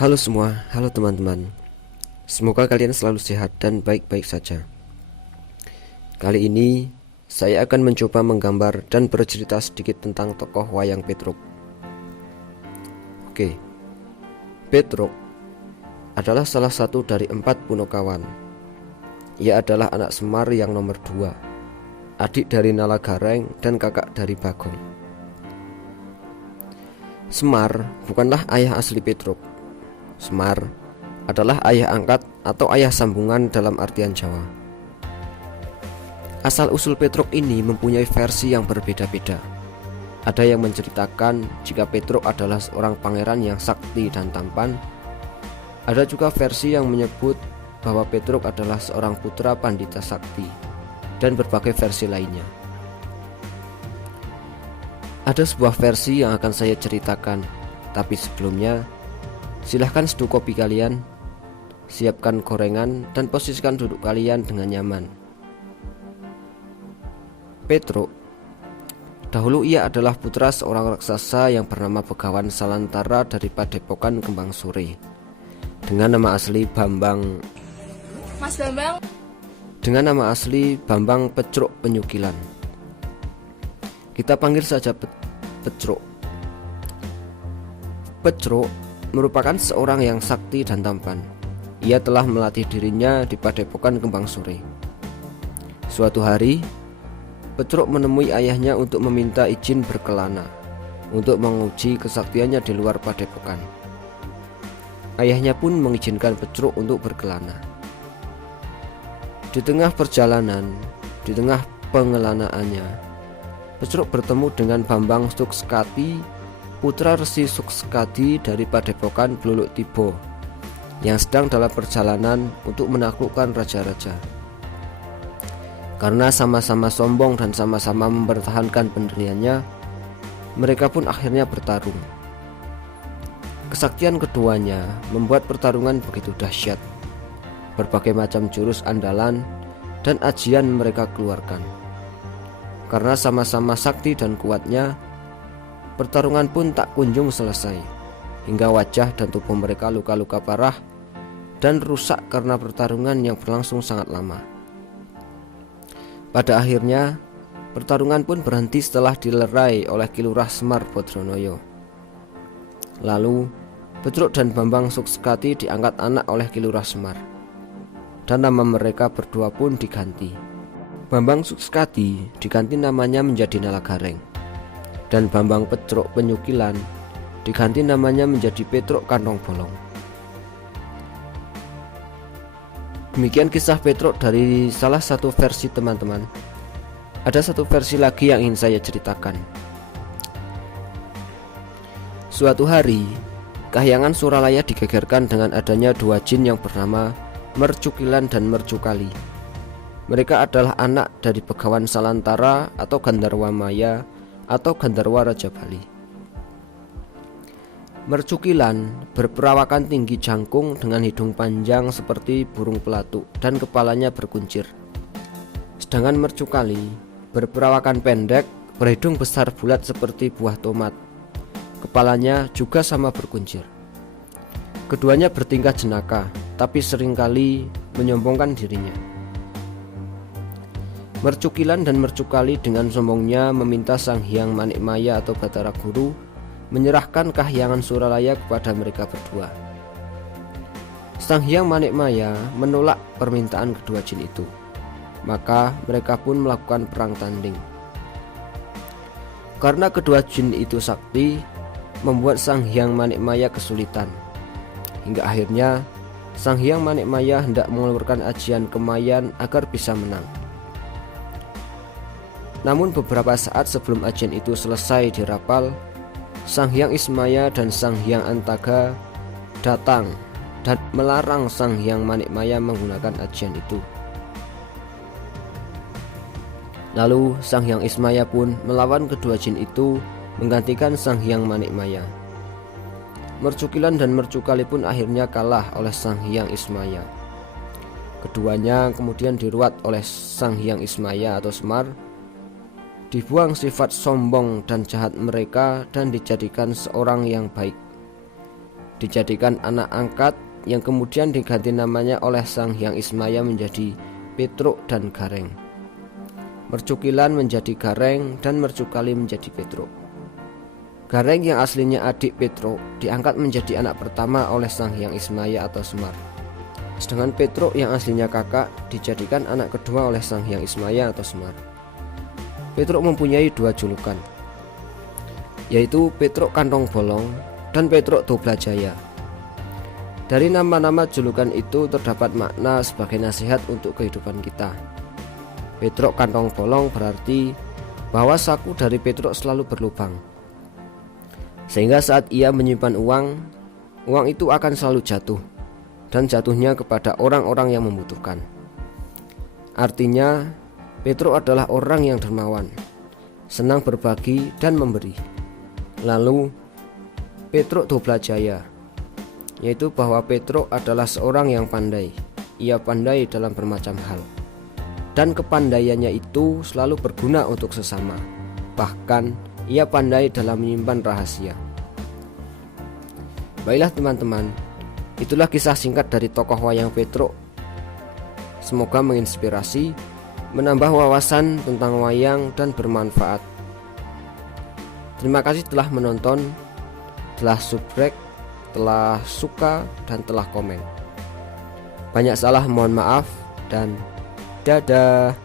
Halo semua, halo teman-teman. Semoga kalian selalu sehat dan baik-baik saja. Kali ini saya akan mencoba menggambar dan bercerita sedikit tentang tokoh wayang Petruk. Oke, Petruk adalah salah satu dari 4 Punokawan. Ia adalah anak Semar yang nomor 2, adik dari Nalagareng dan kakak dari Bagong. Semar bukanlah ayah asli Petruk. Semar adalah ayah angkat atau ayah sambungan dalam artian Jawa. Asal-usul Petruk ini mempunyai versi yang berbeda-beda. Ada yang menceritakan jika Petruk adalah seorang pangeran yang sakti dan tampan. Ada juga versi yang menyebut bahwa Petruk adalah seorang putra pandita sakti, dan berbagai versi lainnya. Ada sebuah versi yang akan saya ceritakan, tapi sebelumnya silahkan seduh kopi kalian, siapkan gorengan, dan posisikan duduk kalian dengan nyaman. Petruk, dahulu ia adalah putra seorang raksasa yang bernama Begawan Salantara dari Padepokan Kembang Sore, dengan nama asli Bambang Pecruk Penyukilan. Kita panggil saja Pecruk. Pecruk merupakan seorang yang sakti dan tampan. Ia telah melatih dirinya di Padepokan Kembang Sore. Suatu hari, Pecruk menemui ayahnya untuk meminta izin berkelana untuk menguji kesaktiannya di luar padepokan. Ayahnya pun mengizinkan Pecruk untuk berkelana. Di tengah perjalanan, di tengah pengelanaannya, Pecruk bertemu dengan Bambang Sukskati, putra Resi Sukskadi dari Padepokan Bluluk Tibo, yang sedang dalam perjalanan untuk menaklukkan raja-raja. Karena sama-sama sombong dan sama-sama mempertahankan pendiriannya, mereka pun akhirnya bertarung. Kesaktian keduanya membuat pertarungan begitu dahsyat. Berbagai macam jurus andalan dan ajian mereka keluarkan. Karena sama-sama sakti dan kuatnya, pertarungan pun tak kunjung selesai, hingga wajah dan tubuh mereka luka-luka parah dan rusak karena pertarungan yang berlangsung sangat lama. Pada akhirnya, pertarungan pun berhenti setelah dilerai oleh Kilurah Semar Bodronoyo. Lalu, Pecruk dan Bambang Sukskati diangkat anak oleh Kilurah Semar, dan nama mereka berdua pun diganti. Bambang Sukskati diganti namanya menjadi Nalagareng, dan Bambang Pecruk Penyukilan diganti namanya menjadi Petruk Kantong Bolong. Demikian kisah Petruk dari salah satu versi teman-teman. Ada satu versi lagi yang ingin saya ceritakan. Suatu hari, Kahyangan Suralaya digegerkan dengan adanya 2 jin yang bernama Mercukilan dan Mercukali. Mereka adalah anak dari Begawan Salantara atau Gandarwa Maya atau Gandarwa Raja Bali. Mercukilan berperawakan tinggi jangkung dengan hidung panjang seperti burung pelatuk dan kepalanya berkuncir. Sedangkan Mercukali berperawakan pendek, berhidung besar bulat seperti buah tomat. Kepalanya juga sama berkuncir. Keduanya bertingkah jenaka, tapi seringkali menyombongkan dirinya. Mercukilan dan Mercukali dengan sombongnya meminta Sang Hyang Manikmaya atau Batara Guru menyerahkan Kahyangan Suralaya kepada mereka berdua. Sang Hyang Manikmaya menolak permintaan kedua jin itu. Maka mereka pun melakukan perang tanding. Karena kedua jin itu sakti, membuat Sang Hyang Manikmaya kesulitan. Hingga akhirnya Sang Hyang Manikmaya hendak mengeluarkan ajian kemayan agar bisa menang. Namun beberapa saat sebelum ajian itu selesai dirapal, Sang Hyang Ismaya dan Sang Hyang Antaga datang dan melarang Sang Hyang Manikmaya menggunakan ajian itu. Lalu Sang Hyang Ismaya pun melawan kedua jin itu, menggantikan Sang Hyang Manikmaya. Mercukilan dan Mercukali pun akhirnya kalah oleh Sang Hyang Ismaya. Keduanya kemudian diruat oleh Sang Hyang Ismaya atau Semar, dibuang sifat sombong dan jahat mereka dan dijadikan seorang yang baik. dijadikan anak angkat yang kemudian diganti namanya oleh Sang Hyang Ismaya menjadi Petruk dan Gareng. Mercukilan menjadi Gareng dan Mercukali menjadi Petruk. Gareng yang aslinya adik Petruk diangkat menjadi anak pertama oleh Sang Hyang Ismaya atau Semar. Sedangkan Petruk yang aslinya kakak dijadikan anak kedua oleh Sang Hyang Ismaya atau Semar. Petruk mempunyai dua julukan, yaitu Petruk Kantong Bolong dan Petruk Doblajaya. Dari nama-nama julukan itu terdapat makna sebagai nasihat untuk kehidupan kita. Petruk Kantong Bolong berarti bahwa saku dari Petruk selalu berlubang, sehingga saat ia menyimpan uang itu akan selalu jatuh, dan jatuhnya kepada orang-orang yang membutuhkan. Artinya, Petruk adalah orang yang dermawan, senang berbagi dan memberi. Lalu, Petruk Doblajaya, yaitu bahwa Petruk adalah seorang yang pandai. Ia pandai dalam bermacam hal, dan kepandaiannya itu selalu berguna untuk sesama. Bahkan ia pandai dalam menyimpan rahasia. Baiklah teman-teman, itulah kisah singkat dari tokoh wayang Petruk. Semoga menginspirasi, menambah wawasan tentang wayang dan bermanfaat. Terima kasih telah menonton, telah subscribe, telah suka, dan telah komen. Banyak salah mohon maaf, dan dadah.